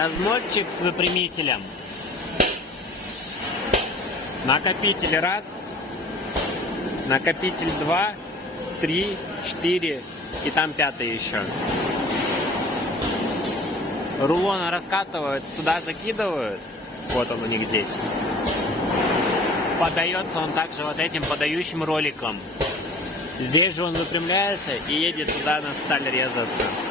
Размотчик с выпрямителем. Накопитель раз. Накопитель 2, 3, 4 и там 5 еще. Рулон раскатывают, туда закидывают. Вот он у них здесь. Подается он также вот этим подающим роликом. Здесь же он выпрямляется и едет туда на сталь резаться.